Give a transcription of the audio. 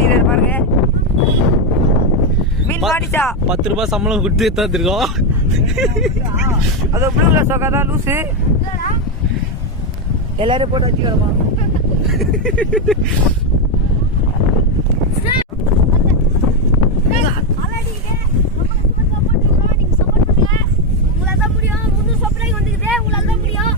பண்ணிடுறாரு பாருங்க. மீன் மாட்டிச்சா? 10 ரூபாய் சம்பளம் கொடுத்து தந்துருக்கோம். அது ப்ளூ கலர் சொக்கா தான் லூசு. எல்லாரும் போட்டு வச்சுக்கிறோமா? முடியும்